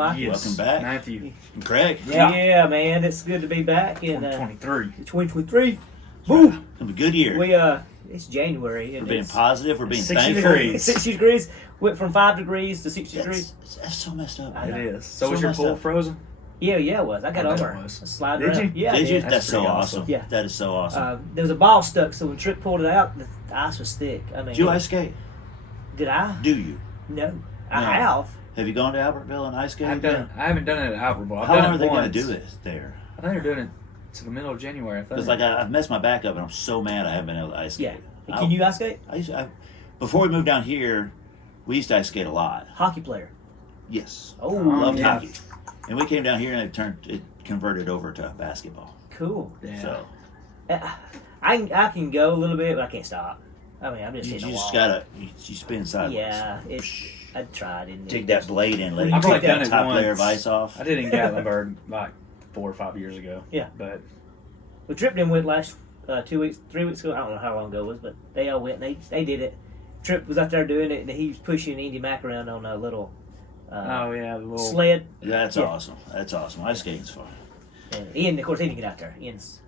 Mikie. Yes. Welcome back. Matthew. And Craig. Yeah, man, it's good to be back in 2023. 2023. Woo! It's been a good year. It's January. And We're being it's positive. We're being 60 thankful. degrees. 60 degrees. Went from 5 degrees to 60 degrees. That's so messed up. It Man. is. So So was your messed pool up. frozen? Yeah, it was. I got I bet over. it was. I slide Did around. you? Yeah, I Did you? did. That's so pretty awesome. Yeah. That is so awesome. There was a ball stuck, so when Tripp pulled it out, the ice was thick. I mean, Do you ice skate? Did I? Do you? No. I No. have. Have you gone to Albertville and ice skate? I haven't done it at Albertville. I've How done long are it they going once. to do it there? I think they're doing it to the middle of January. I think. Because I've messed my back up and I'm so mad I haven't been able to ice skate. Yeah. Can you ice skate? Before we moved down here, we used to ice skate a lot. Hockey player. Yes. Oh, Loved yeah. hockey. And we came down here and it converted over to basketball. Cool. Yeah. So I can go a little bit, but I can't stop. I mean, I'm just you hitting a just wall. gotta you spin sideways. Yeah, I tried. And Take that blade in, let I've it only take done that it top once. layer of ice off. I did it in Gatlinburg like 4 or 5 years ago. Yeah. But Well, Tripp didn't went last 3 weeks ago. I don't know how long ago it was, but they all went and they did it. Tripp was out there doing it, and he was pushing Indy Mac around on a little oh yeah, the little sled. That's Yeah. awesome. That's awesome. Ice skating's fun. And Ian, of course, he didn't get out there. Ian's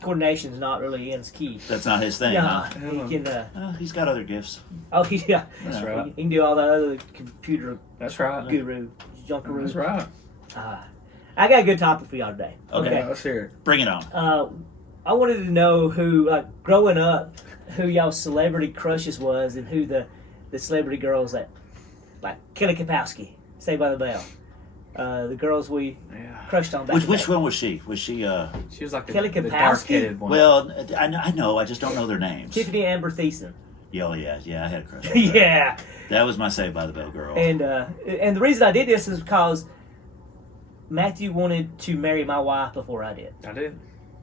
coordination's not really Ian's key. That's not his thing. Yeah, Huh? he can. He's got other gifts. Oh, yeah. That's He right. can do all that other computer That's right. guru, junkaroo. That's right. I got a good topic for y'all today. Okay. Let's hear it. Bring it on. I wanted to know who, growing up, who y'all's celebrity crushes was, and who the celebrity girls that, like Kelly Kapowski, Saved by the Bell, the girls we Yeah. crushed on back. Which one was she? Was she? She was like Kelly the Kapowski? dark-headed one. Well, I know. I just don't know their names. Tiffany Amber Thiessen. Yeah, I had a crush. On her. Yeah, That was my Saved by the Bell girl. and the reason I did this is because Matthew wanted to marry my wife before I did. I did.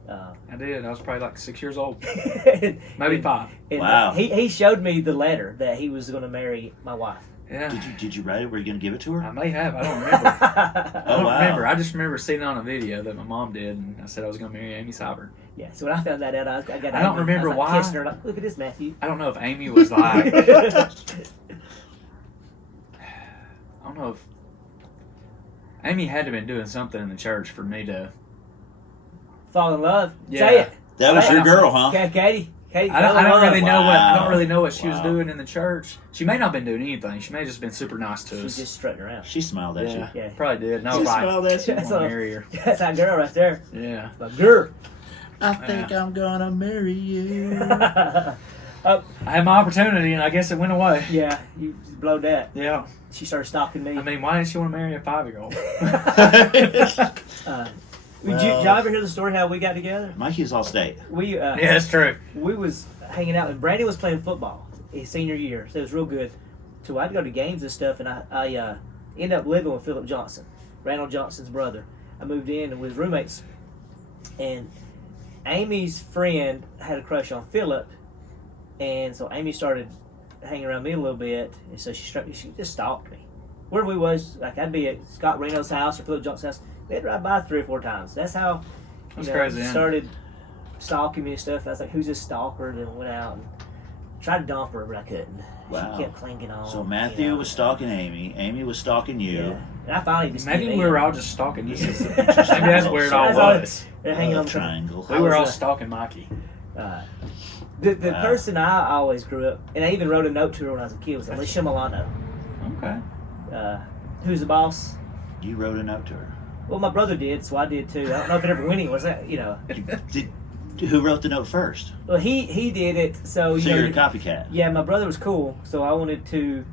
I did. I was probably like 6 years old. and, Maybe 5. and, Wow. He showed me the letter that he was going to marry my wife. Yeah. Did you write it? Were you going to give it to I her? may have. I don't remember. I Oh, don't wow. remember. I just remember seeing it on a video that my mom did, and I said I was going to marry Amy Cyber. Yeah, so when I found that out, I got. I don't remember I was, like, why. kissing her, like, look at this, Matthew. I don't know if Amy was like. I don't know if Amy had to have been doing something in the church for me to. Fall in love. Yeah. Say it. That was Say your it. girl, huh? Okay, Katie. I fell don't in love. really know what. I Wow. don't really know what she was Wow. doing in the church. She may not have been doing anything. She may have just been super nice to She's us. just strutting around. She smiled at Yeah, you. Yeah. probably did. And I She was like, smiled at you. I That's want to a- marry her. That's that girl right there. Yeah. My girl. I think I'm gonna marry you. I had my opportunity, and I guess it went away. Yeah, you blowed that. Yeah. She started stalking me. I mean, why didn't she want to marry a 5-year-old? Did you ever hear the story how we got together? Mikey's all state. We Yeah, that's true. we was hanging out and Brandon was playing football his senior year, so it was real good. So I'd go to games and stuff, and I ended up living with Philip Johnson, Randall Johnson's brother. I moved in with roommates, and Amy's friend had a crush on Philip, and so Amy started hanging around me a little bit, and so she just stalked me. Where we was, like I'd be at Scott Reno's house or Philip Johnson's house, they'd ride by 3 or 4 times. That's how That's crazy, isn't it? started stalking me and stuff. And I was like, who's this stalker? And then went out and tried to dump her, but I couldn't. Wow. She kept clinging on. So Matthew was stalking Amy. Amy was stalking you. Yeah. And I finally just Maybe gave we were in. all just stalking you. This is Maybe that's where it all That's all- was. They're hanging on Love the triangle. We were all was, stalking Mikey. The Wow. person I always grew up, and I even wrote a note to her when I was a kid, was Alicia Milano. Okay. Who's the boss? You wrote a note to her. Well, my brother did, so I did too. I don't know if it ever went anywhere. Was that, Who wrote the note first? Well, he did it, so So you're a copycat. Yeah, my brother was cool, so I wanted to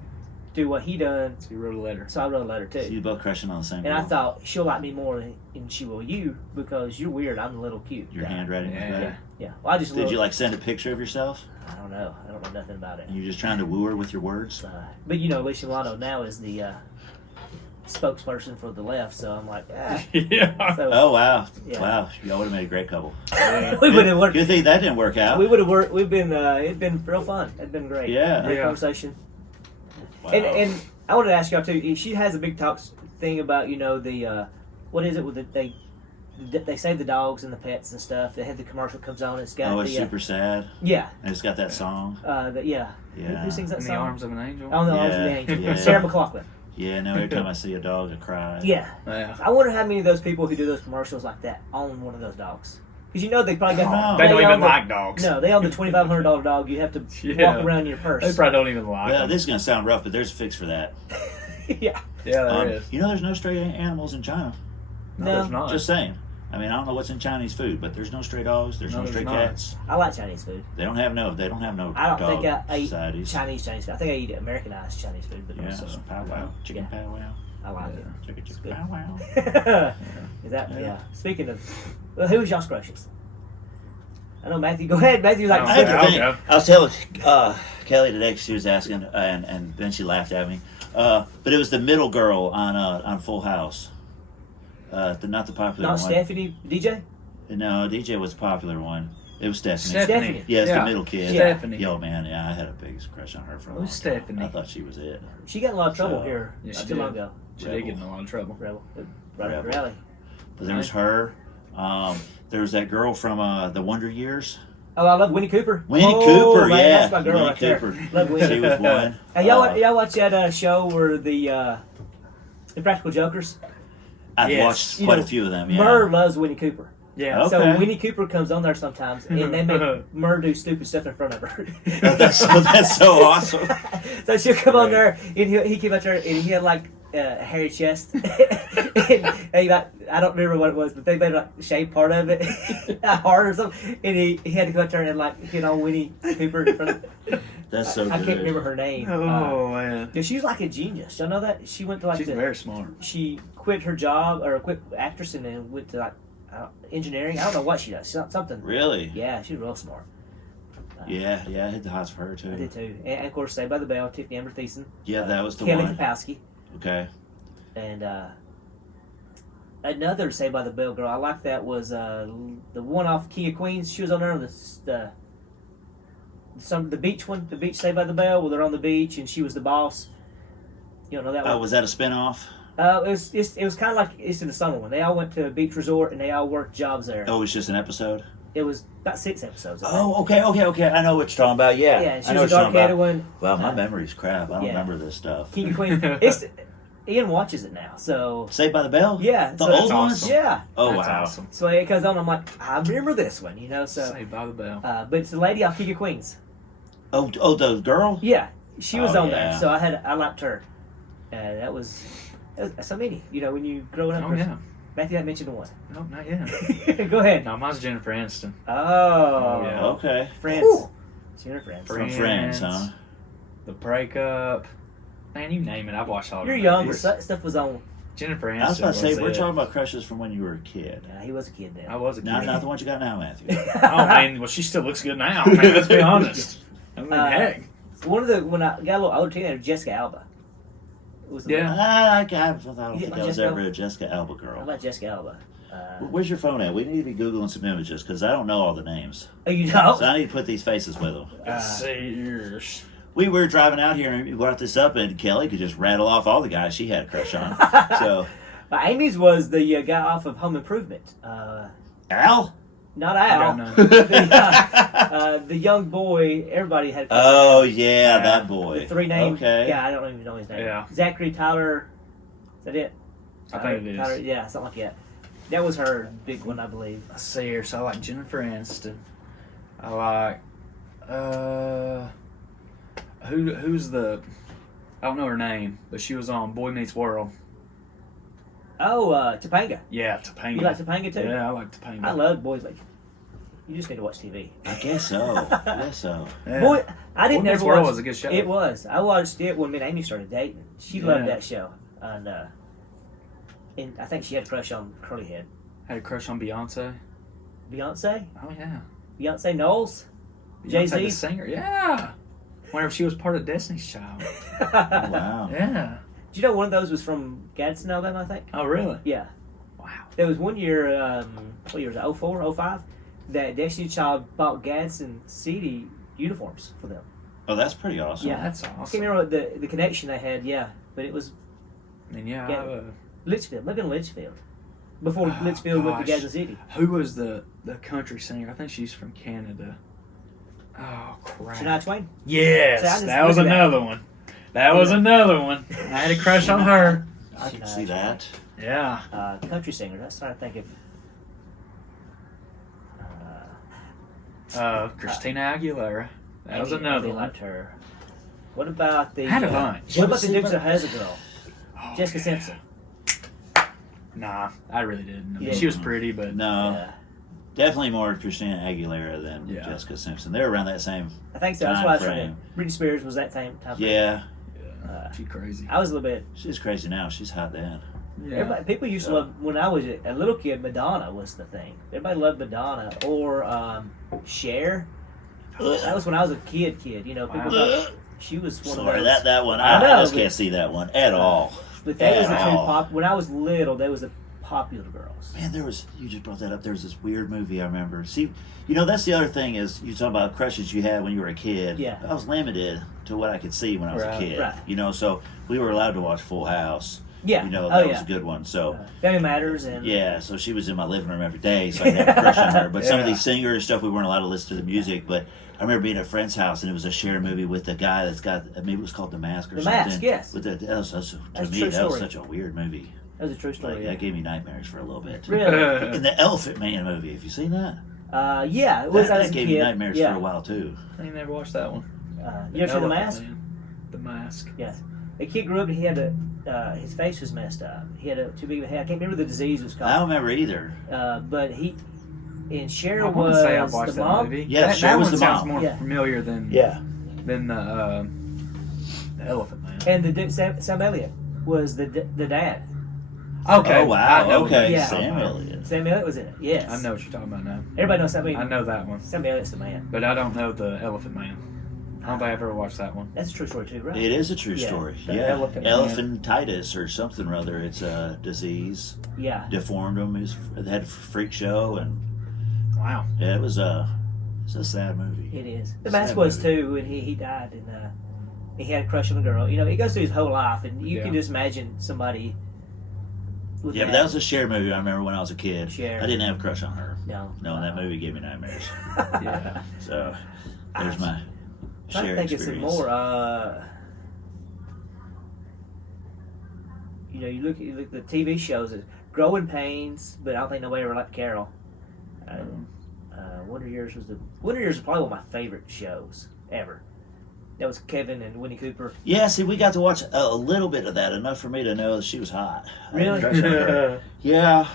do what he done. So you wrote a letter. So I wrote a letter too. So you both crushing on the same And girl. I thought she'll like me more than she will you because you're weird. I'm a little cute. Your handwriting was Yeah. better. Yeah. Well, I just Did you like send a picture of yourself? I don't know. I don't know nothing about it. And you're just trying to woo her with your words? But Alicia Milano now is the spokesperson for the left, so I'm like, Yeah. So, Oh, wow. Yeah. Wow. Y'all would have made a great couple. we would have worked. Good thing that didn't work out. We would have worked. We've been. It'd been real fun. It'd been great. Yeah. Great Yeah. conversation. Wow. And I wanted to ask y'all too. If she has a big talk thing about the what is it with they save the dogs and the pets and stuff. They had the commercial comes on. It's got It's the super sad. yeah. And it's got that song. Yeah. Yeah. Who sings that In song? the arms of an angel. Oh no, Yeah, Arms of the Angel. yeah. Sarah McLachlan. Yeah, now every time I see a dog, I cry. Yeah. Yeah. I wonder how many of those people who do those commercials like that own one of those dogs. Because they probably got. They don't even own the- like dogs. No, they own the $2,500 dog. You have to Yeah. walk around in your purse. They probably don't even like Well, them. this is going to sound rough, but there's a fix for that. Yeah. Yeah, there is. You know, there's no stray animals in China. No, No. there's not. Just saying. I mean, I don't know what's in Chinese food, but there's no stray dogs. There's no there's stray not. cats. I like Chinese food. They don't have no. I don't dog think I eat societies. Chinese food. I think I eat Americanized Chinese food, but Yeah, also pow wow, chicken Yeah. pow wow, I like chicken good. pow wow. it. Is that Yeah. Speaking of, who was y'all's crushes? I know Matthew. Go ahead, Matthew. Like, Oh, I, have to I'll think- go. I was telling Kelly today, 'cause she was asking, and then she laughed at me. But it was the middle girl on Full House. Not the popular not one. Stephanie, DJ. No, DJ was the popular one. It was Stephanie. Stephanie. Yeah, it's the middle kid. Stephanie. Yo, man, yeah, I had a big crush on her for a long Who's time. Stephanie? I thought she was it. She got in a lot of trouble So, here yeah, not she too long did. ago. She did get in a lot of trouble. Rebel, right up Rebel. the alley. But there was her. There was that girl from the Wonder Years. Oh, I love Winnie Cooper. Winnie Oh, Cooper, man, yeah. that's my girl Winnie right there. Cooper. Love Winnie. She was one. Hey, y'all watch that show where the Practical Jokers? I've Yes. watched You quite know, a few of them. Yeah. Murr loves Winnie Cooper. Yeah. So Okay. Winnie Cooper comes on there sometimes, and they make Murr do stupid stuff in front of her. that's so awesome. So she'll come on Right. there, and he came out there, and he had like a hairy chest. And he I don't remember what it was, but they made like shave part of it hard or something. And he had to come out there and like hit on Winnie Cooper in front of. That's so I good. can't remember her name. Oh man. Yeah, she's like a genius. Y'all know that? She went to like She's very smart. she quit her job or quit actress and then went to like engineering. I don't know what she does. Something. Really? Yeah, she's real smart. Yeah, I hit the hots for her I too. did too. And of course, Saved by the Bell, Tiffany Amber Thiessen, Yeah, that was the Kelly one. Kapowski, Okay. and another Saved by the Bell girl. I like that was the one off King of Queens. She was on there on the beach one, the beach Saved by the Bell, where they're on the beach and she was the boss. You don't know that one? Was that a spinoff? It was kind of like it's in the summer one. They all went to a beach resort and they all worked jobs there. Oh, it was just an episode. It was about 6 episodes. I think. Oh, okay. I know what you're talking about. Yeah, Yeah, she I know was what a you're talking dark-headed about. one. Well, my memory's crap. I don't yeah. remember this stuff. King of Queens. Ian watches it now, so Saved by the Bell. yeah, The so old that's ones. awesome. yeah. Oh That's wow. awesome. So it comes on, I'm like, I remember this one, So, Saved by the Bell. but it's the lady off King of Queens. Oh, the girl. Yeah, she was Oh, on yeah. there, so I liked her. That was so many. When you growing up. Oh yeah. Matthew, I mentioned one. No, not yet. Go ahead. No, mine's Jennifer Aniston. Oh, yeah. Okay. Friends. Whew. Jennifer Friends. From Friends, huh? The Breakup. Man, you name it. I've watched all. You're the younger, movies. so that stuff was on. Jennifer Aniston. I was about to say we're it. talking about crushes from when you were a kid. Yeah, he was a kid then. I was a kid. Not the ones you got now, Matthew. Oh man, well she still looks good now. Man, let's be honest. I mean, heck. One of when I got a little older teenager, Jessica Alba. Was the Yeah. I don't You think like I was Jessica ever a Jessica Alba girl. How about Jessica Alba? Where's your phone at? We need to be Googling some images because I don't know all the names. Oh, you know? So I need to put these faces with them. Let's see here. We were driving out here and we brought this up, and Kelly could just rattle off all the guys she had a crush on. So, Amy's was the guy off of Home Improvement. Al? Not I Al. got none. The young boy, everybody had. Oh, yeah, that boy. The three name Okay. guy, I don't even know his name. Yeah. Zachary Tyler. Is that it? I think it is. Tyler, yeah, something like that. That was her big one, I believe. Let's see here. So I like Jennifer Aniston. I like who's the I don't know her name, but she was on Boy Meets World. Oh, Topanga. Yeah, Topanga. You like Topanga too? Yeah, I like Topanga. I love Boys Like. You just need to watch TV. I guess so. Yeah. Boy, I didn't Boy Meets ever World watch. was a good show. It was. I watched it when me and Amy started dating. She loved Yeah. that show, and I think she had a crush on Curly Head. Had a crush on Beyonce. Beyonce, Oh yeah. Beyonce Knowles, Beyonce Jay-Z? the singer. Yeah. Whenever she was part of Destiny's Child. Oh, wow. Yeah. Do you know one of those was from Gadsden, Alabama? I think. Oh really? Yeah. Wow. There was one year, what year was it? 04, 05, that Destiny Child bought Gadsden City uniforms for them. Oh, that's pretty awesome. Yeah. That's I can't awesome. remember the connection they had. Yeah, but it was And yeah, Yeah. Litchfield. Lived in Litchfield before Litchfield went to gosh. Gadsden City. who was the country singer? I think she's from Canada. Oh crap. Shania Twain. Yes, See, I just that was looked at that. another one. That was another one. I had a crush on her. I can see that. Yeah. Country singer. That's trying to think of. Christina Aguilera. That was Maybe another they one. liked her. What about the? I had a bunch. What about the Dukes of Hazzard girl? Oh, Jessica yeah. Simpson. Nah, I really didn't. I mean, Yeah. she was pretty, but No, Yeah, definitely more Christina Aguilera than Yeah. Jessica Simpson. They're around that same. I think so. That's Time why I was frame. trying to. Britney Spears was that same time. frame. Yeah, she crazy. I was a little bit. she's crazy now. She's hot then. Yeah. Everybody, people used to love when I was a little kid. Madonna was the thing. Everybody loved Madonna or Cher. That was when I was a kid. You know, people Wow. thought she was one Sorry, of those. that one. I I know, just but- can't see that one at all. But they was the At two all. pop. When I was little, they was the popular girls. Man, you just brought that up. There was this weird movie I remember. See, that's the other thing is you talk about crushes you had when you were a kid. Yeah. I was limited to what I could see when I was a Right. kid. Right. So we were allowed to watch Full House. Yeah. That was a good one. So Family Matters and yeah, so she was in my living room every day, so I had a crush on her. But some of Yeah. these singers and stuff, we weren't allowed to listen to the music. But I remember being at a friend's house, and it was a Cher movie with the guy that's got, maybe it was called The Mask or The something. Mask, yes. With that was That's to a me, true that was story. such a weird movie. That was a true story. Like, that gave me nightmares for a little bit. Really? And the Elephant Man movie, have you seen that? Yeah, it was that as a gave kid. me nightmares yeah. for a while too. I ain't never watched that one. You ever seen The Elephant Mask? Man. The Mask. Yeah. The kid grew up and he had his face was messed up. He had too big of a head. I can't remember the disease it was I called. don't remember either. But and Cher I want was to say I've watched the that mom. movie. Yeah, that, Cher that was one the sounds mom. more Yeah. familiar than Yeah. the Elephant Man. And the Sam Elliott was the dad. Okay. Oh wow. I know Okay. Yeah. Sam Elliott. Sam Elliott was in it. Yes. I know what you're talking about now. Everybody knows Sam. I know that one, Sam Elliott's the man. but I don't know the Elephant Man. I don't think I've ever watched that one. That's a true story too, right? It is a true Yeah. story. The Yeah. Elephant Man. Elephantitis or something or other. It's a disease. Yeah. Deformed him. They had a freak show, and Wow. yeah, it's a sad movie. It is. The Sad Mask was movie. too, and he died, and he had a crush on a girl. You know, he goes through his whole life, and you Yeah. can just imagine somebody. With Yeah, but that was a Cher movie I remember when I was a kid. Cher. I didn't have a crush on her. no. No, and that movie gave me nightmares. Yeah. So there's my I Cher think it's some experience. more. You look at the TV shows, Growing Pains, but I don't think nobody ever liked Carol. Wonder Years was probably one of my favorite shows ever. That was Kevin and Winnie Cooper. Yeah, see, we got to watch a little bit of that, enough for me to know that she was hot. I had a Really? crush on her. Yeah.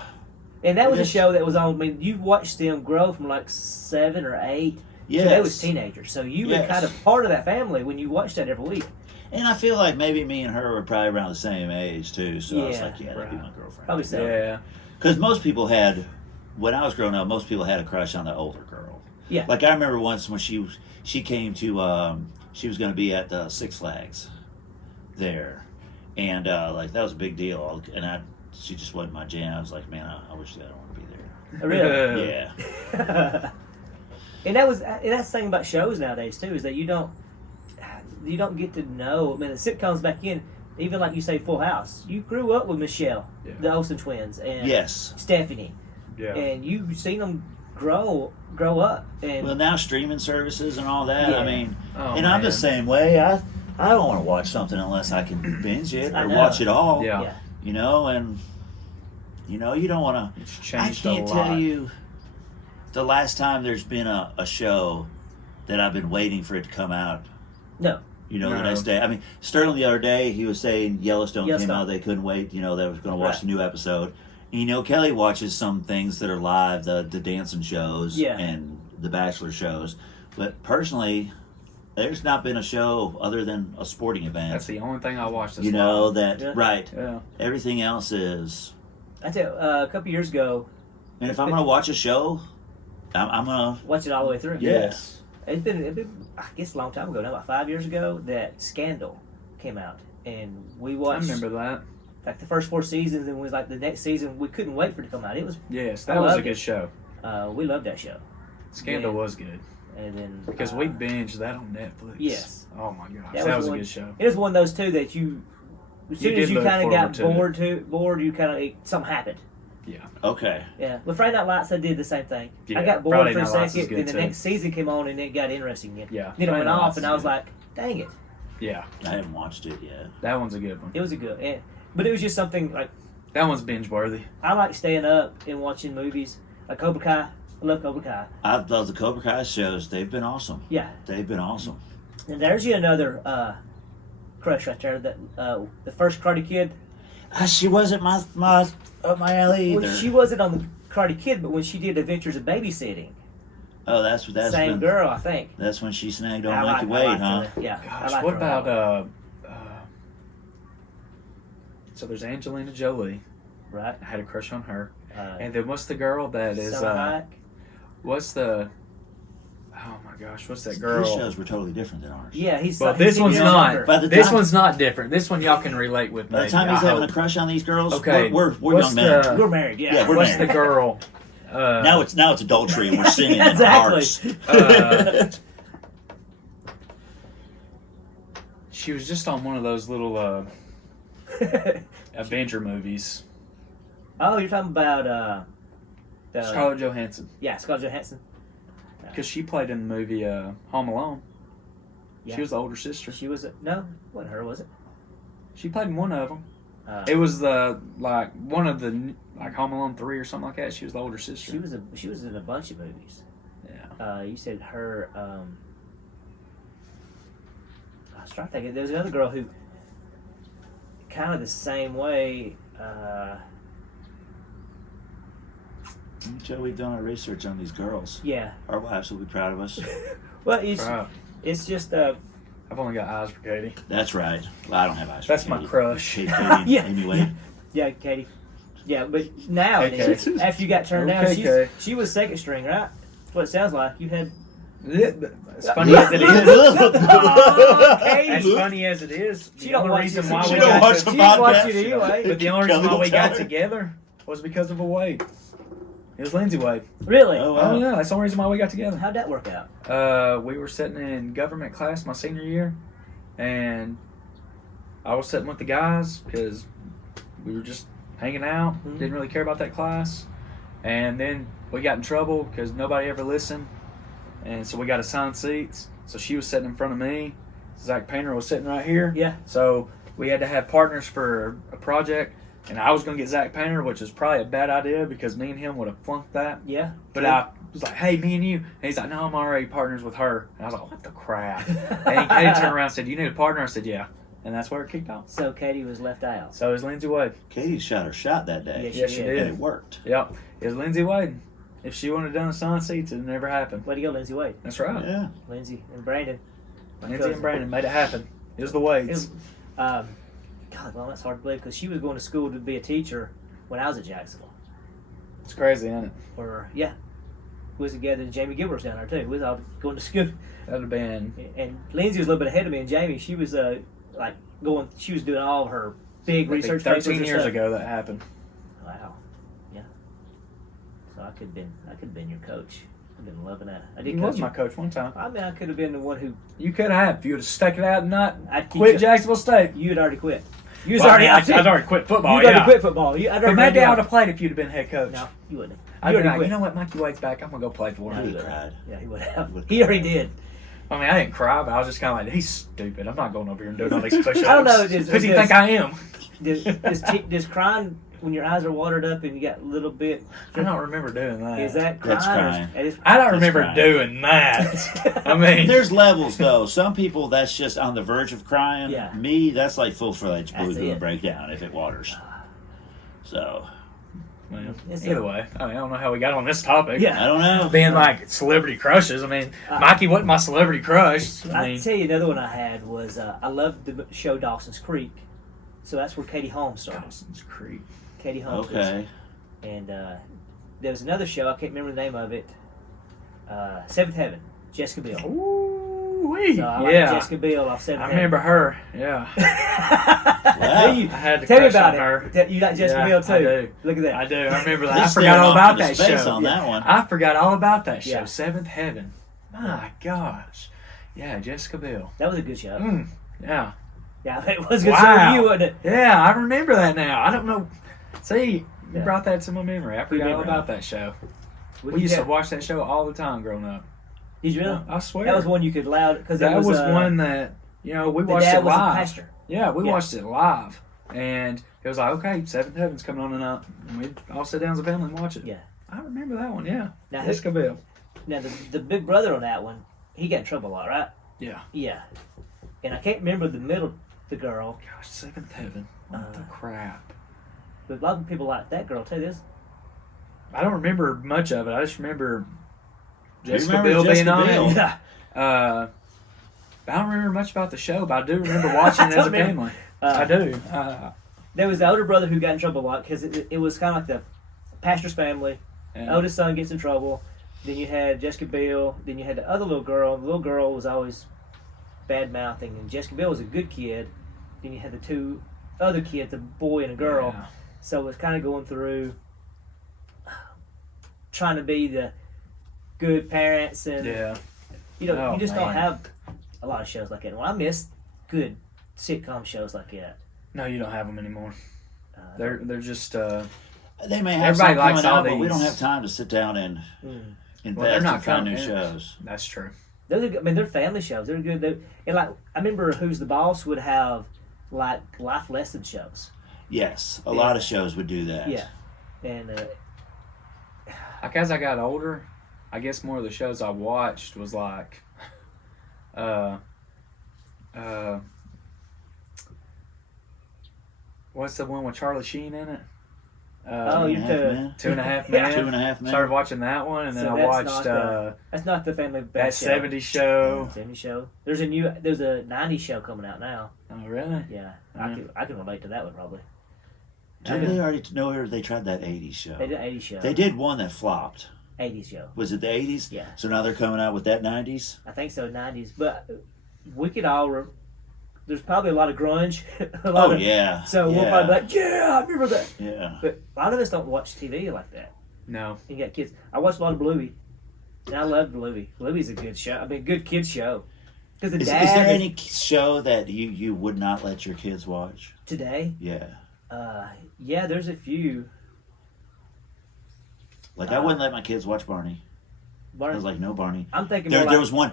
And that was a Yes. show that was on. I mean, you watched them grow from like 7 or 8. Yes. So they was teenagers. So you were Yes. kind of part of that family when you watched that every week. And I feel like maybe me and her were probably around the same age, too. So I was Yeah. like, yeah, that'd be Right. my girlfriend. Probably so. Yeah. Because most people had, when I was growing up, most people had a crush on the older girl. Yeah. Like I remember once when she came to, she was going to be at the Six Flags there. And like that was a big deal. And she just wasn't my jam. I was like, man, I wish that I don't want to be there. Oh, really? Yeah. And that's the thing about shows nowadays too, is that you don't get to know. I mean, the sitcoms back in, even like you say, Full House. You grew up with Michelle, Yeah. the Olsen twins, and Yes. Stephanie, Yeah. and you've seen them grow up. And Well, now streaming services and all that. Yeah. I mean, Oh, and I'm the man. same way. I don't want to watch something unless I can binge it I or know. watch it all. Yeah. yeah, You know, and you don't want to. It's I changed a can't lot. tell you the last time there's been a show that I've been waiting for it to come out. no, The No. next day. I mean, Sterling the other day, he was saying Yellowstone came Yellowstone. out. They couldn't wait. They was going to watch Right. the new episode. And, Kelly watches some things that are live, the dancing shows Yeah. and the Bachelor shows. But personally, there's not been a show other than a sporting event. That's the only thing I watched this that Yeah. right. Yeah. Everything else is. I tell you, a couple years ago, And if I'm going to watch a show, I'm going to. watch it all the way through. Yes. It's been, I guess, a long time ago now, about 5 years ago, that Scandal came out, and we I watched remember that. like the first 4 seasons, and it was like the next season we couldn't wait for it to come out. It was Yes, I that was a loved good it. show. we loved that show, Scandal Yeah. was good. and then Because we binged that on Netflix. Yes. Oh my gosh, That that was was a one- good show. it was one of those two that you, as soon did as you look kind of got forward to bored, you kind of something happened. Yeah. Okay. Yeah, with Friday Night Lights, I did the same thing. Yeah, I got bored Friday for a Night Lights is second, good then the too. next season came on, and it got interesting again. Yeah. Then it Friday went Night off, Lights and is I was good. like, dang it. Yeah, I haven't watched it yet. that one's a good one. It was a good, but it was just something like That one's binge worthy. I like staying up and watching movies like Cobra Kai. I love Cobra Kai. I love the Cobra Kai shows. They've been awesome. Yeah, They've been awesome. and there's you another crush right there. That the first Karate Kid. She wasn't my up my alley either. Well, she wasn't on the Karate Kid, but when she did Adventures of Babysitting, Oh, that's same when, girl, I think. That's when she snagged on I Mikey like Wade, huh? her. Yeah. I Gosh, like what her a lot. about so there's Angelina Jolie. Right. I had a crush on her. Uh, And then what's the girl that is Selma Hayek? what's the oh my gosh, what's that His girl? shows were totally different than ours. Yeah, he's. But he's this one's even not. younger. By the This time- one's not different. This one y'all can relate with. By the maybe, time he's I having hope. a crush on these girls, Okay, we're what's young men. the- We're married. Yeah. Yeah, we're What's married. the girl? Now it's adultery and we're sinning Exactly. in our hearts. She was just on one of those little Avenger movies. Oh, you're talking about Scarlett Johansson, yeah, Scarlett Johansson. because she played in the movie Home Alone. Yeah. She was the older sister. She was no, wasn't her, was it? She played in one of them. Uh, It was one of the Home Alone 3 or something like that. She was the older sister. she was in a bunch of movies. Yeah. You said her. I was trying to think. There was another girl who, kind of the same way. Joe, we've done our research on these girls. Yeah. Our wives will be proud of us. Well, Right. it's just I've only got eyes for Katie. That's right. Well, I don't have eyes for That's my Katie. crush. Katie and Yeah. Amy Wade. yeah, Katie. Yeah, but now Hey, Katie. after you got turned Okay, down, Katie. she was second string, right? That's what it sounds like. You had. As funny as it is. Oh, Katie. As funny as it is, She the don't only watch reason this. why She we don't got watch to- the She's watching podcast. it anyway. But the only reason Kelly why we got Tyler. together was because of a Wade. It was Lindsay Wade. Really? Oh, Oh wow. yeah, that's the only reason why we got together. How'd that work out? We were sitting in government class my senior year, and I was sitting with the guys because we were just hanging out. Mhm. Didn't really care about that class, and then we got in trouble because nobody ever listened, and so we got assigned seats. So she was sitting in front of me. Zach Painter was sitting right here. Yeah. So we had to have partners for a project, and I was going to get Zach Painter, which is probably a bad idea because me and him would have flunked that. Yeah. But I was like, hey, me and you. And he's like, no, I'm already partners with her. And I was like, what the crap? And Katie turned around and said, you need a partner? I said, yeah. And that's where it kicked off. So Katie was left out. So it was Lindsay Wade. Katie shot her shot that day. Yeah, Yes, she And did. it worked. Yep. It was Lindsay Wade. If she wouldn't have done assigned seats, it never happened. Way to go, Lindsay Wade. That's right. Yeah. Lindsay and Brandon. My Lindsay cousin. and Brandon made it happen. It was the It Wades. was, God, well, that's hard to believe because she was going to school to be a teacher when I was at Jacksonville. It's crazy, isn't it? Or, yeah. We was together and Jamie Gilbert's down there too. We was all going to school. That would have been. And Lindsay was a little bit ahead of me, and Jamie, she was she was doing all of her big I think research papers 13 and years stuff. ago that happened. Wow. Yeah. So I could have been your coach. I've been loving that. I did He coach was my you. coach one time. I mean, I could have been the one who You could have if you would have stuck it out and not I'd keep quit you. Jacksonville State. You had already quit. You was Well, already out. I'd already quit football. You'd already yeah. quit football. I'd But already maybe I been would have played if you'd have been head coach. No, you wouldn't. I'd You be already like, quit. you know what, Mikey Wade's back. I'm gonna go play for Now him. he cried. Yeah, he would have. He already did. I mean, I didn't cry, but I was just kind of like, he's stupid. I'm not going over here and doing all these push-ups. I don't know, Who does he think I am? Does crying when your eyes are watered up and you got a little bit? I don't remember doing that. Is that crying? That's crying. Or, is, I don't That's remember crying. doing that. I mean, There's levels though. Some people that's just on the verge of crying. Yeah. Me, that's like full-fledged That's boo-hoo it. and breakdown if it waters. So well, It's either a- way, I mean, I don't know how we got on this topic. Yeah. I don't know. Being like celebrity crushes. I mean, Mikey wasn't my celebrity crush. I I'll mean, tell you another one I had was I loved the show Dawson's Creek, so that's where Katie Holmes started. Dawson's Creek. Katie Holmes. Okay. And there was another show I can't remember the name of it. Seventh Heaven. Jessica Biel. Ooh-wee. So I like Yeah. Jessica Biel off Seventh I Heaven. remember her. Yeah. Wow. Do you? I had to Tell me crush about on her. it. You like Jessica Yeah, Biel too? I do. Look at that. I do. I remember that. He's I forgot staring all off about into that space show. on that one. I forgot all about that show. Yeah. Seventh Heaven. My gosh. Yeah, Jessica Biel. That was a good show. Yeah. Yeah, it was a good Wow. show for you, wasn't it? Yeah, I remember that now. I don't know. See, you Yeah. brought that to my memory. I forgot all memory. about that show. We could used to have- watch that show all the time growing up. Did you really? I swear. That was one you could loud because That it was one that, you know, we The watched dad it was a live. pastor. Yeah, we Yeah. watched it live, and it was like, okay, Seventh Heaven's coming on tonight, and we all sit down as a family and watch it. Yeah. I remember that one. Yeah, Now, Jessica Biel. Now the big brother on that one, he got in trouble a lot, right? Yeah. Yeah. And I can't remember the girl, Gosh, Seventh Heaven. What the crap? but a lot of people like that girl too. This I don't remember much of it. I just remember You Jessica remember Biel being Jessica on Biel? it. yeah. I don't remember much about the show, but I do remember watching it as a family. I do. There was the older brother who got in trouble a lot because it was kind of like the pastor's family. Yeah. Oldest son gets in trouble. Then you had Jessica Biel. Then you had the other little girl. The little girl was always bad mouthing, and Jessica Biel was a good kid. Then you had the two other kids, a boy and a girl. Yeah. So it was kind of going through trying to be the good parents, and Yeah. you know, Oh, you just don't man. have a lot of shows like that. Well, I miss good sitcom shows like that. No, you don't have them anymore. Uh, They're just. They may have Everybody some likes coming all out, but we these. don't have time to sit down and mm. invest Well, they're not and find new coming. shows. That's true. I mean, they're family shows. They're good. And like I remember, Who's the Boss would have like life lesson shows. Yes, a Yeah. lot of shows would do that. Yeah, and Like as I got older, I guess more of the shows I watched was like, what's the one with Charlie Sheen in it? Oh, Two you and a Half could- Men. 2.5 Yeah. Men. 2.5 Men. Started watching that one, and then So I that's watched not that's not the family that best show. 70s show. 70s show. There's a 90s show coming out now. Oh, really? Yeah, Mhm. I can relate to that one probably. Didn't they already know her? They tried that 80s show. They did 80s show. They did one that flopped. 80s show. Was it the 80s? Yeah. So now they're coming out with that 90s? I think so, 90s. But we could all. There's probably a lot of grunge. a Oh, lot of, yeah. So we'll yeah. probably be like, yeah, I remember that. Yeah. But a lot of us don't watch TV like that. No. You got kids. I watch a lot of Bluey, and I love Bluey. Bluey's a good show. I mean, good kids show. Because the Is dad there any show that you would not let your kids watch? today, Yeah. yeah, there's a few. Like, I wouldn't let my kids watch Barney. I was like, no Barney. I'm thinking There, more there like was one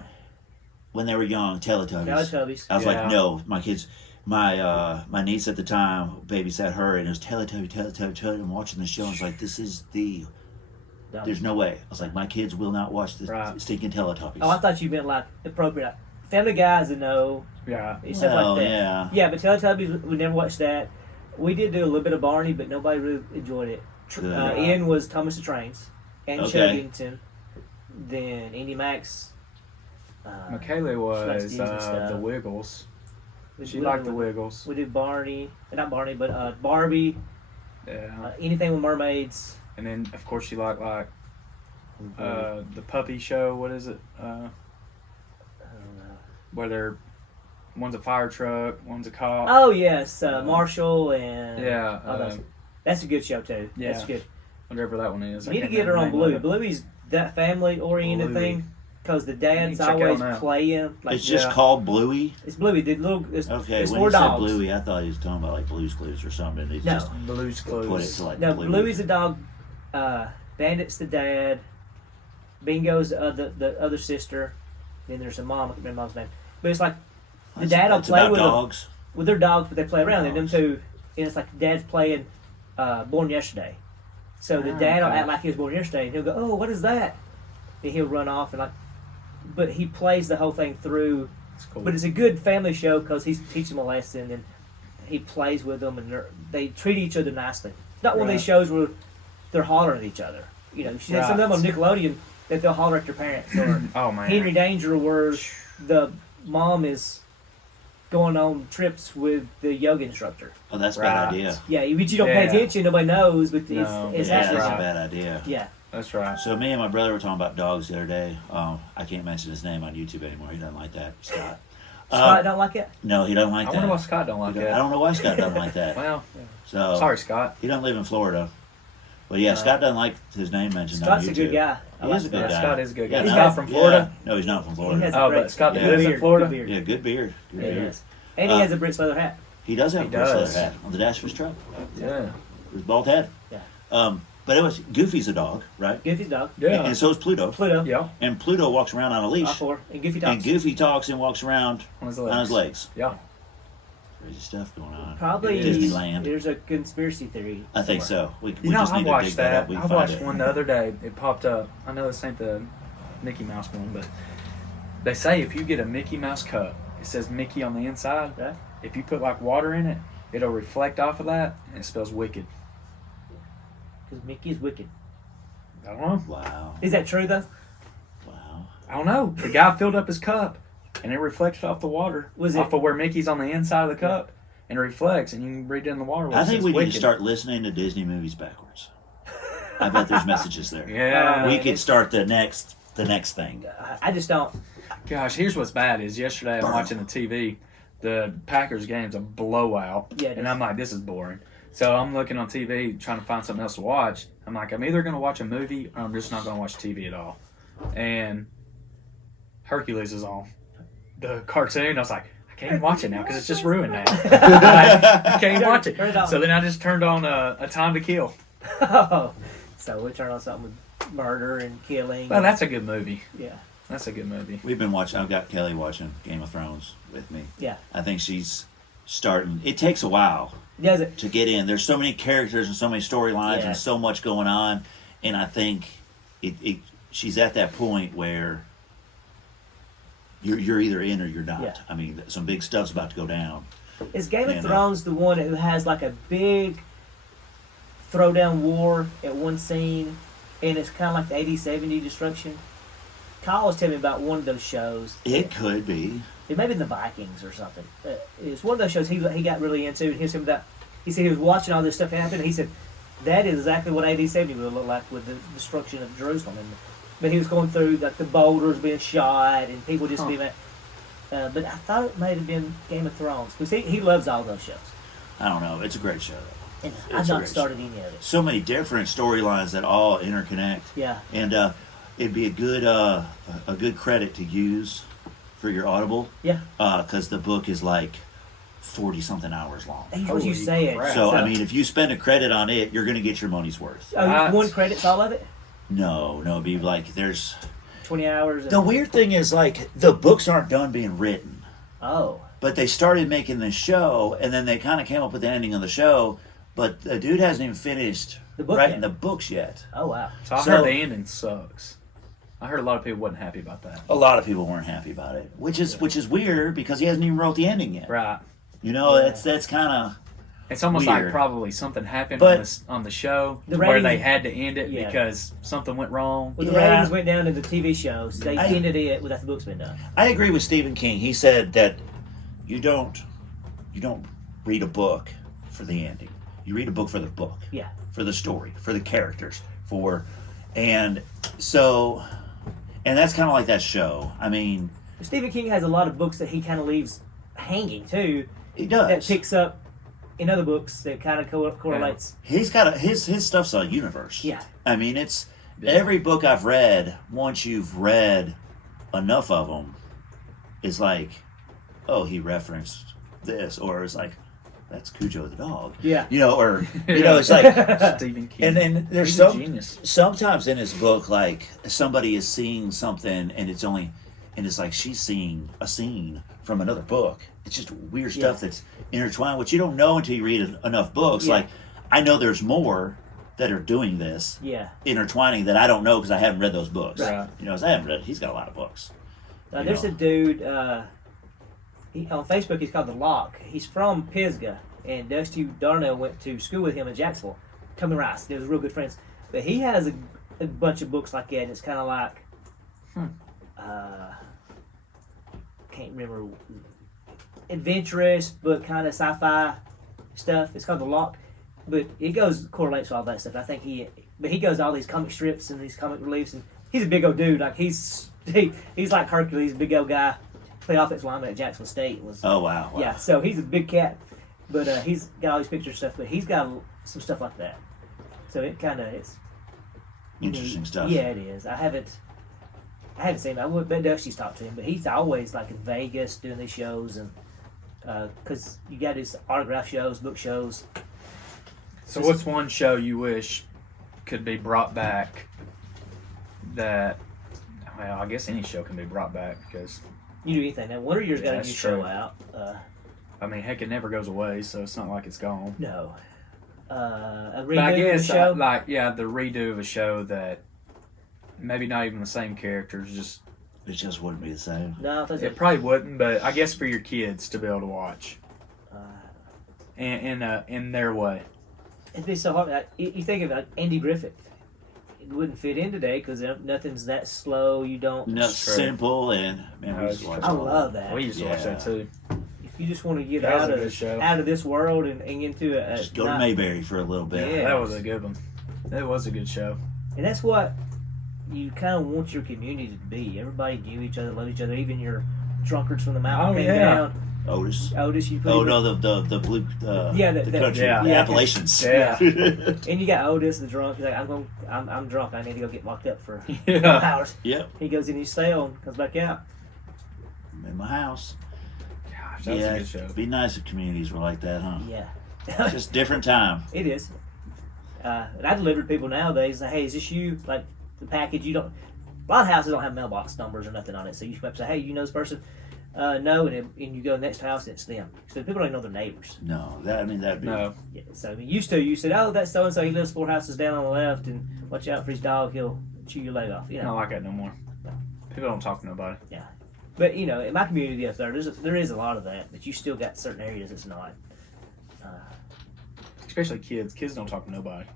when they were young, Teletubbies. Teletubbies. I was Yeah. like, no, my kids, my niece at the time babysat her, and it was Teletubby. I'm watching the show, and I was like, this is there's no way. I was like, my kids will not watch the Right. stinking Teletubbies. Oh, I thought you meant like appropriate. Family Guy's a no. Yeah. Stuff Well, like that. yeah. Yeah, but Teletubbies, we never watched that. We did do a little bit of Barney, but nobody really enjoyed it. Good. Ian was Thomas the Trains and Okay. Chuggington. Then Andy Max. Michaela she likes was Disney stuff. the Wiggles. we- She we- liked the Wiggles. We did Barney, not Barney, but Barbie. Yeah. Anything with mermaids. And then, of course, she liked the puppy show. What is it? I don't know. Where they're one's a fire truck, one's a cop. Oh yes, Marshall and Yeah, oh, that's a good show too. yeah. That's good. Whatever that one is. I You need to can't get her remember on the name Bluey. of it. Bluey's that family oriented Bluey. thing because the need dad's to check it always out. playing. Like It's just Yeah. called Bluey? it's Bluey. The little it's, Okay, it's when four you said dogs. Bluey, I thought he was talking about like Blue's Clues or something. They No. just Blue's put it Clues. to like No, Bluey. Bluey's a dog. Bandit's the dad. Bingo's the other sister. Then there's a mom. I can't remember mom's name. But it's like the dad will It's play about with them. dogs. With their dogs, but they play around. And them Dogs. two, and it's like dad's playing Born Yesterday. So the Ah, dad will okay. act like he was born yesterday, and he'll go, "Oh, what is that?" And he'll run off and like, but he plays the whole thing through. It's cool. But it's a good family show because he's teaching them a lesson and he plays with them and they treat each other nicely. It's not one of these shows where they're hollering at each other. You know, some of them on Nickelodeon that they'll holler at their parents or Oh man. Henry Danger where the mom is going on trips with the yoga instructor. Oh, that's a Right. bad idea. Yeah, but you don't pay Yeah. attention. Nobody knows, but No, it's Yeah, happening. that's right. a bad idea. Yeah. That's right. So me and my brother were talking about dogs the other day. I can't mention his name on YouTube anymore. He doesn't like that, Scott. Scott don't like it? No, he doesn't like I that. wonder why Scott don't like I that. don't know why Scott doesn't like that. Well, So sorry, Scott. he doesn't live in Florida. But yeah, No. Scott doesn't like his name mentioned Scott's on a YouTube. good guy. I He like is a good Yeah, guy. Scott is a good guy. Yeah, He's no, not from Florida. yeah. No, he's not from He Florida. has a Oh, great, but Scott Yeah. lives in beard, Florida. good beard. Yeah, good beard. Good Yeah, he beard. does. And he has a British leather hat. He does have He a Bristol does. hat on the dash of his truck. Yeah. His bald head. Yeah. But it was Goofy's a dog, right? Goofy's dog. Yeah. And so is Pluto. Pluto. Yeah. And Pluto walks around on a leash. R4. And Goofy talks. And Goofy talks and walks around On his on his legs. Yeah. Crazy stuff going on. Probably Disneyland. There's a conspiracy theory. I think somewhere. so. We You know, just I need to dig watched that that. up. We I can watched find it. one the other day. It popped up. I know this ain't the Mickey Mouse one, but they say if you get a Mickey Mouse cup, it says Mickey on the inside. Right? If you put like water in it, it'll reflect off of that, and it spells wicked. Because Mickey is wicked. I don't know. Wow. Is that true though? Wow. I don't know. The guy filled up his cup, and it reflected off the water. Off of where Mickey's on the inside of the cup, and it reflects, and you can read it in the water. I think we need wicked. to start listening to Disney movies backwards. I bet there's messages there. Yeah. We could start the next thing. I just don't. Gosh, here's what's bad is yesterday I'm watching the TV. The Packers game's a blowout. Yeah, it and is. I'm like, this is boring. So I'm looking on TV trying to find something else to watch. I'm like, I'm either going to watch a movie or I'm just not going to watch TV at all. And Hercules is on. The cartoon, I was like, I can't even watch it now because it's just ruined now. I can't even watch it. Turn it off. So then I just turned on A Time to Kill. So we turn on something with murder and killing. Well, that's a good movie. Yeah. That's a good movie. We've been watching. I've got Kelly watching Game of Thrones with me. Yeah. I think she's starting. It takes a while Does it? to get in. There's so many characters and so many storylines Yeah. and so much going on, and I think she's at that point where you're either in or you're not. Yeah. I mean, some big stuff's about to go down. Is Game of And, Thrones the one who has like a big throwdown war at one scene, and it's kind of like the 80, 70 destruction? Kyle was telling me about one of those shows. It could be. It may be the Vikings or something. It's one of those shows he got really into. And he was saying that he said he was watching all this stuff happen. And he said that is exactly what AD 70 would look like with the destruction of Jerusalem. But he was going through like the boulders being shot and people just being. But I thought it might have been Game of Thrones because he loves all those shows. I don't know. It's a great show, though. And It's I've a not great started any of it. So many different storylines that all interconnect. Yeah. And it'd be a good credit to use for your Audible. Yeah. Because the book is like 40 something hours long. That's what you Holy say it. crap. So I mean, if you spend a credit on it, you're going to get your money's worth. One credit's all of it? No, it'd be like there's. 20 hours? And, The weird thing is like the books aren't done being written, oh. but they started making this show, and then they kind of came up with the ending of the show, but the dude hasn't even finished The book writing yet. the books yet. Oh, wow. So I heard the ending sucks. I heard a lot of people wasn't happy about that. A lot of people weren't happy about it, which is weird because he hasn't even wrote the ending yet. Right. You know, Yeah. that's kind of. It's almost Weird. like probably something happened But- on the show The where ratings- they had to end it Yeah. because something went wrong. Well, the Yeah. ratings went down in the TV shows. They I- ended it without the book's been done. I agree with Stephen King. He said that you don't read a book for the ending. You read a book for the book, Yeah. for the story, for the characters, and that's kind of like that show. I mean, Stephen King has a lot of books that he kind of leaves hanging, too, he that does. picks up in other books that kind of correlates. He's got his stuff's a universe. Yeah. I mean, it's every book I've read. Once you've read enough of them, it's like, oh, he referenced this, or it's like, that's Cujo the dog. Yeah. You know, or you know, it's like, Stephen King. and then there's He's a some genius. sometimes in his book, like somebody is seeing something, and it's like she's seeing a scene from another book. It's just weird stuff that's intertwined, which you don't know until you read enough books. Yeah. Like, I know there's more that are doing this Yeah. intertwining that I don't know because I haven't read those books. Right. You know, as I haven't read. He's got a lot of books. There's a dude on Facebook. He's called The Lock. He's from Pisgah, and Dusty Darnell went to school with him in Jacksonville. Tommy Rice. They was real good friends. But he has a bunch of books like that, and it's kind of like, can't remember, adventurous but kind of sci-fi stuff. It's called The Lock, but it correlates with all that stuff. I think he goes to all these comic strips and these comic reliefs, and he's a big old dude. Like he's like Hercules, big old guy. Play offensive lineman at Jacksonville State. Oh wow. Yeah, so he's a big cat, but he's got all these pictures and stuff. But he's got some stuff like that. So it's Interesting stuff. Yeah, it is. I haven't seen him. I would bet Dusty's talked to him, but he's always like in Vegas doing these shows, and because you got to do autograph shows, book shows. So what's one show you wish could be brought back that, well, I guess any show can be brought back because, You do anything. Now, Wonder Year's got a new that's show true. out. I mean, heck, it never goes away, so it's not like it's gone. No. A But I redo of the guess, show? the redo of a show that maybe not even the same characters, just It just wouldn't be the same. No, I think it probably wouldn't. But I guess for your kids to be able to watch, in their way. it'd be so hard. You think of like Andy Griffith. It wouldn't fit in today because nothing's that slow. You don't. No, That's true. simple and man, we No, used to watch I all love that. We used to watch that too. If you just want to get That was out a of good show. out of this world and into a Just go to not- Mayberry for a little bit. Yeah. That was a good one. That was a good show. And that's what you kind of want your community to be. Everybody give each other, love each other. Even your drunkards from the mountain Oh, came yeah. down. Otis. Otis, you put Oh him- no, the blue. Yeah, the country. yeah. The Yeah. Appalachians. Yeah. And you got Otis, the drunk. He's like, I'm drunk. I need to go get locked up for Yeah. hours. Yep. He goes in his cell and comes back out. I'm in my house. Gosh, that was Yeah. a good show. It'd be nice if communities were like that, huh? Yeah. Just different time. It is. And I deliver to people nowadays. Like, hey, is this you? Like the package? You don't. A lot of houses don't have mailbox numbers or nothing on it, so you come up and say, hey, you know this person? No, and you go to the next house, it's them. So people don't even know their neighbors. No, that'd be. No. Yeah, so I mean, used to, you said, oh, that's so and so. He lives 4 houses down on the left, and watch out for his dog. He'll chew your leg off. You know. Not like that no more. People don't talk to nobody. But you know, in my community up there, there is a lot of that. But you still got certain areas it's not. Especially kids. Kids don't talk to nobody.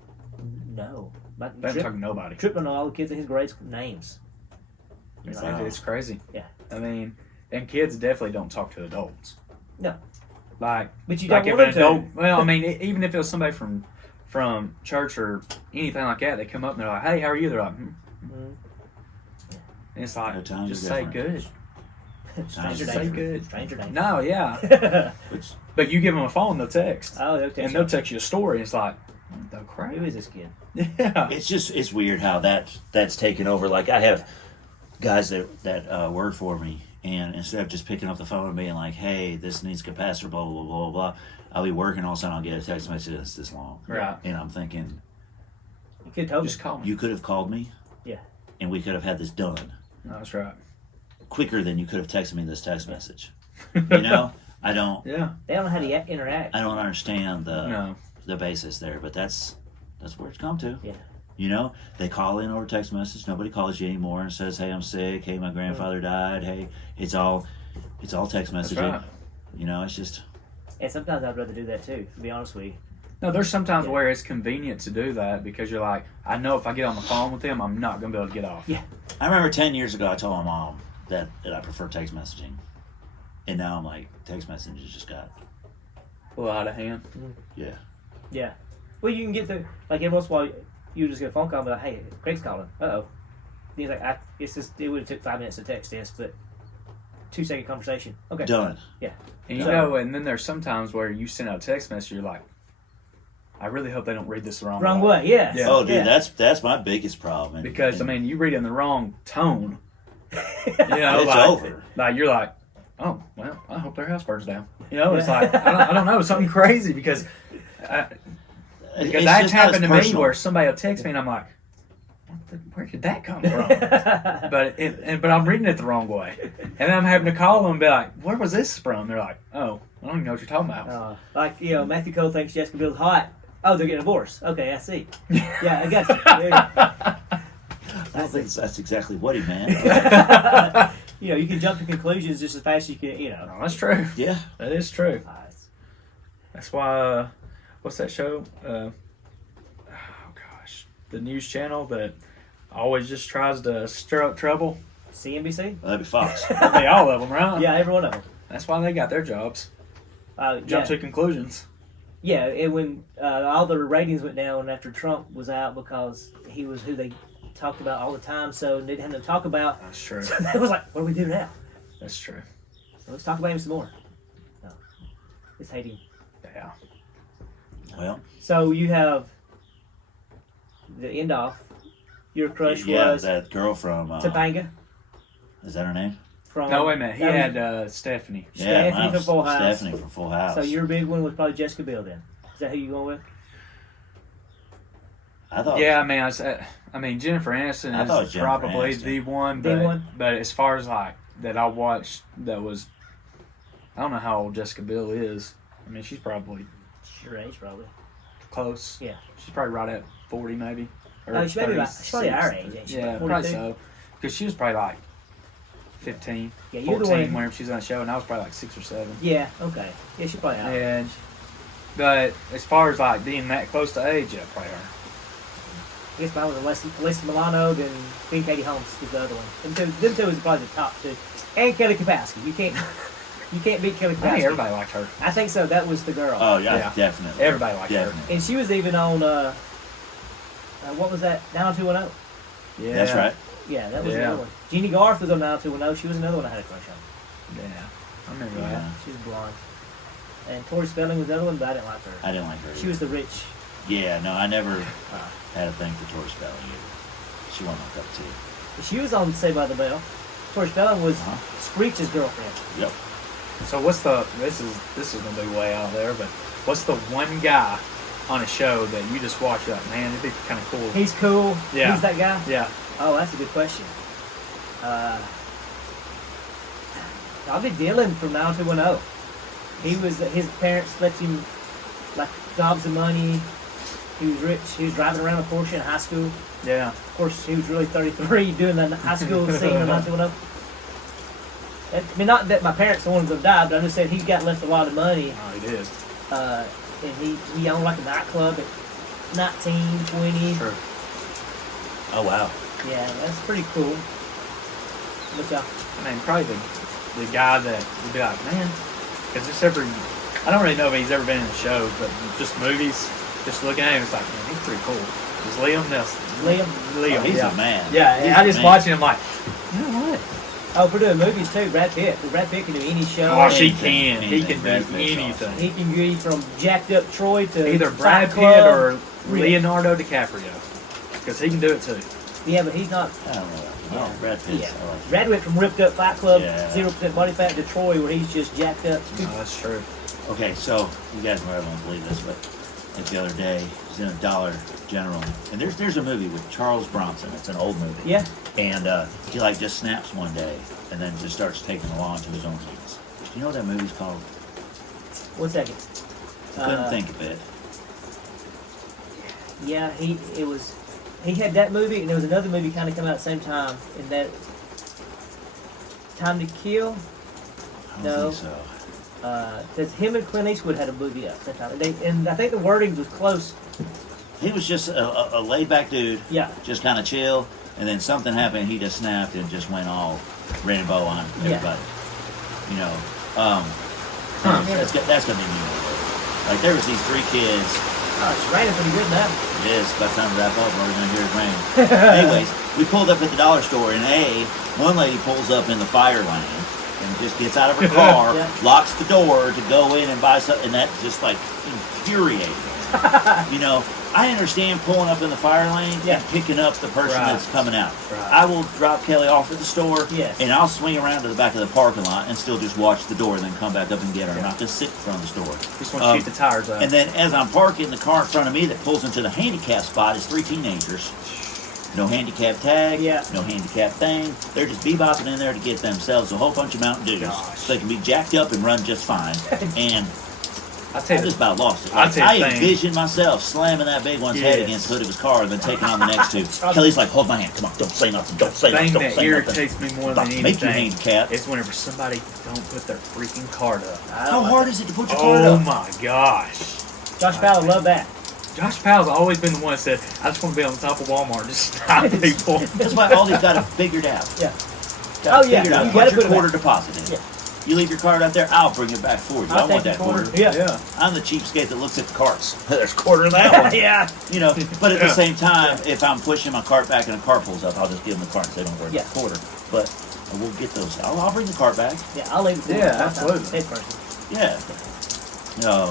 No. My They don't talk to nobody. Trip on all the kids in his grades names. It's, Wow. it's crazy. Yeah. I mean, and kids definitely don't talk to adults. No. Like, But you like don't if want an them to. adult, well, I mean, even if it was somebody from church or anything like that, they come up and they're like, "Hey, how are you?" They're like, Mhm. and it's like, At times just are say different. good. Stranger Say danger. good. Stranger danger. No, yeah, Which, but you give them a phone, they'll text, Oh, they'll text and you. they'll text you a story. And it's like, what the crap? Who is this kid? Yeah, it's weird how that's taken over. Like I have guys that work for me, and instead of just picking up the phone and being like, "Hey, this needs capacitor," blah blah blah blah blah, I'll be working all of a sudden I'll get a text message that's this long, right. and I'm thinking, You could tell Just call me. you could have called me, Yeah. and we could have had this done No, that's right. quicker than you could have texted me this text message. You know, I don't Yeah. They don't know how to interact. I don't understand No. the basis there, but that's where it's come to. Yeah. You know, they call in over text message. Nobody calls you anymore and says, "Hey, I'm sick. Hey, my grandfather died." Hey, it's all text That's messaging. right. You know, it's just And sometimes I'd rather do that too, to be honest with you. No, there's sometimes Yeah. where it's convenient to do that because you're like, I know if I get on the phone with them, I'm not going to be able to get off. Yeah. I remember 10 years ago I told my mom that I prefer text messaging, and now I'm like, text messaging just got A little out of hand. yeah. Yeah. Well, you can get the, like, every once in a while, you just get a phone call and be like, hey, Craig's calling. Uh-oh. He's like, it would have took 5 minutes to text this, but 2-second conversation. Okay. Done. And you So- know, and then there's sometimes where you send out a text message, you're like, I really hope they don't read this the wrong, Wrong way, yeah. Yeah. Oh, dude, Yeah. that's my biggest problem. And- Because, I and mean, you read it in the wrong tone. You know, it's like, over. Like, you're like, oh, well, I hope their house burns down. You know, it's like, I don't know, something crazy because It's that's just not happened as to me personal. where somebody will text me and I'm like, where did that come from? But I'm reading it the wrong way, and then I'm having to call them and be like, "Where was this from?" They're like, "Oh, I don't even know what you're talking about." Like, you know, Matthew Cole thinks Jessica Biel's hot. Oh, they're getting divorced. Okay, I see. Yeah, I got you. Yeah. I don't think that's exactly what he meant. You know, you can jump to conclusions just as fast as you can, you know. No, that's true. Yeah. That is true. That's why. What's that show? Oh gosh, the news channel that always just tries to stir up trouble. CNBC? That'd be Fox. That'd be all of them, right? Yeah, every one of them. That's why they got their jobs. Jump Yeah. to conclusions. Yeah, and when all the ratings went down after Trump was out because he was who they talked about all the time, so they didn't have to talk about. That's true. So they was like, what do we do now? That's true. So let's talk about him some more. No. It's hating. Yeah. Well, So you have the end off. Your crush yeah, was that girl from Topanga. is that her name? From No, wait a minute. He that had Stephanie. Stephanie mine from was Full House. Stephanie from Full House. So your big one was probably Jessica Biel then. Is that who you going with? I thought. Yeah, I mean Jennifer Aniston I thought it was is Jennifer probably Aniston. the one, The but one? but as far as like that I watched, that was I don't know how old Jessica Biel is. I mean, she's probably Your age, probably. close. Yeah. She's probably right at 40 maybe. Or Oh, she's probably 36. our age, ain't she? Yeah, About probably 42? so. Because she was probably like 15, Yeah, you're the 14 one. whenever she was on the show, and I was probably like 6 or 7. Yeah, okay. Yeah, she's probably our age. And but as far as like being that close to age, yeah, probably her. I guess mine was Alyssa Milano, then Katie Holmes was the other one. Them two is probably the top two. And Kelly Kapowski. You can't beat Kelly I think Kapowski. everybody liked her. I think so. That was the girl. Oh yeah, Yeah. definitely. Everybody liked her. Definitely. And she was even on, what was that? 90210? Yeah, That's right. Yeah, that was Yeah. another one. Jeannie Garth was on 90210. She was another one I had a crush on. Yeah, I remember Yeah. that. She was blonde. And Tori Spelling was the other one, but I didn't like her. I didn't like her. She was the rich. Yeah, no, I never had a thing for Tori Spelling either. She wasn't my cup of tea. She was on Saved by the Bell. Tori Spelling was Uh-huh. Screech's girlfriend. Yep. So what's this is gonna be way out there, but what's the one guy on a show that you just watch like, man, it'd be kind of cool. He's cool. Yeah. Who's that guy? Yeah. Oh, that's a good question. I'll be Dylan from 90210. He was, his parents left him like gobs of money. He was rich. He was driving around a Porsche in high school. Yeah. Of course, he was really 33 doing the high school scene on 90210. I mean, not that my parents wanted him to die, but I'm just saying he got left a lot of money. Oh, he did. And he owned like a nightclub at 19, 20. True. Oh wow. Yeah, that's pretty cool. But y'all, I mean, probably the guy that would be like, man, because I don't really know if he's ever been in a show, but just movies, just looking at him, it's like, man, he's pretty cool. Is Liam Nelson? Liam. Oh, he's yeah. a man. Yeah, He's and I a just man. watching him like, you know what? Oh, we're doing movies too. Brad Pitt. Brad Pitt can do any show. Gosh, he anything, can. He can Brad do Pitt's anything. He can go from jacked up Troy to Either Brad Fight Pitt Club. or Yeah. Leonardo DiCaprio. Because he can do it too. Yeah, but he's not. I don't know. Yeah. Oh, Brad Pitt. Yeah. I like Brad went from ripped up Fight Club, Yeah. 0% body fat, to Troy, where he's just jacked up. No, that's true. it. Okay, so you guys probably won't believe this, but like the other day, I was in a Dollar General, and there's a movie with Charles Bronson. It's an old movie. Yeah. And he like just snaps one day, and then just starts taking the law into his own hands. Do you know what that movie's called? 1 second. I couldn't think of it. Yeah, he had that movie, and there was another movie kind of come out at the same time, and that Time to Kill. I don't No. think so. Because him and Clint Eastwood had a movie out at the same time, and I think the wording was close. He was just a laid back dude, Yeah. just kind of chill, and then something happened. He just snapped and just went all rainbow on Yeah. everybody. You know, that's gonna be me. Like there was these 3 kids. Oh, it's raining pretty good now. It is by the time we wrap up, we're gonna hear it rain. Anyways, we pulled up at the dollar store, and one lady pulls up in the fire lane and just gets out of her car, Yeah. locks the door to go in and buy something, and that's just like infuriating. You know, I understand pulling up in the fire lane Yeah. and picking up the person Right. that's coming out. Right. I will drop Kelly off at the store, Yes. and I'll swing around to the back of the parking lot and still just watch the door, and then come back up and get her, and not just sit in front of the store. Just want to shoot the tires out. And then as I'm parking, the car in front of me that pulls into the handicap spot is 3 teenagers. No handicap tag, Yeah. no handicap thing. They're just bebopping in there to get themselves a whole bunch of Mountain Dews Gosh. so they can be jacked up and run just fine. And I I tell you, just about lost it. I'll Like, tell you I the thing. envisioned myself slamming that big one's head Yes. against the hood of his car and then taking on the next 2. Kelly's like, hold my hand. Come on, don't say nothing. Don't say the nothing. thing Don't that say nothing. irritates me more About than to make you anything handicapped. is whenever somebody don't put their freaking card up. How hard is it to put your card Oh up? my gosh. Josh Fowler loved that. Josh Powell's always been the one that said, I just want to be on the top of Walmart and just stop people. That's why all these got it figured out. Yeah. Got Oh, yeah, figured out. you Put gotta your put it quarter back. deposit in. Yeah. You leave your card out there, I'll bring it back for you. I I'll want take that your quarter. Yeah. I'm the cheapskate that looks at the carts. There's a quarter in that one. Yeah. You know, but at the same time, if I'm pushing my cart back and a cart pulls up, I'll just give them the cart and say, don't worry Yeah. about the quarter. But we'll get those. I'll bring the cart back. Yeah, I'll leave it to Yeah, you. absolutely. Safe person. Yeah. No.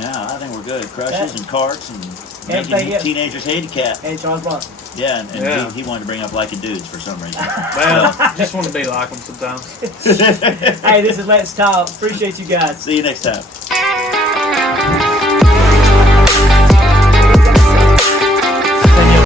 Yeah, I think we're good at crushes and carts and Everything, making yeah. teenagers handicapped. And Charles Bronson. Yeah, and Yeah. He wanted to bring up liking dudes for some reason. Well, just want to be like them sometimes. Hey, this is Let's Talk. Appreciate you guys. See you next time.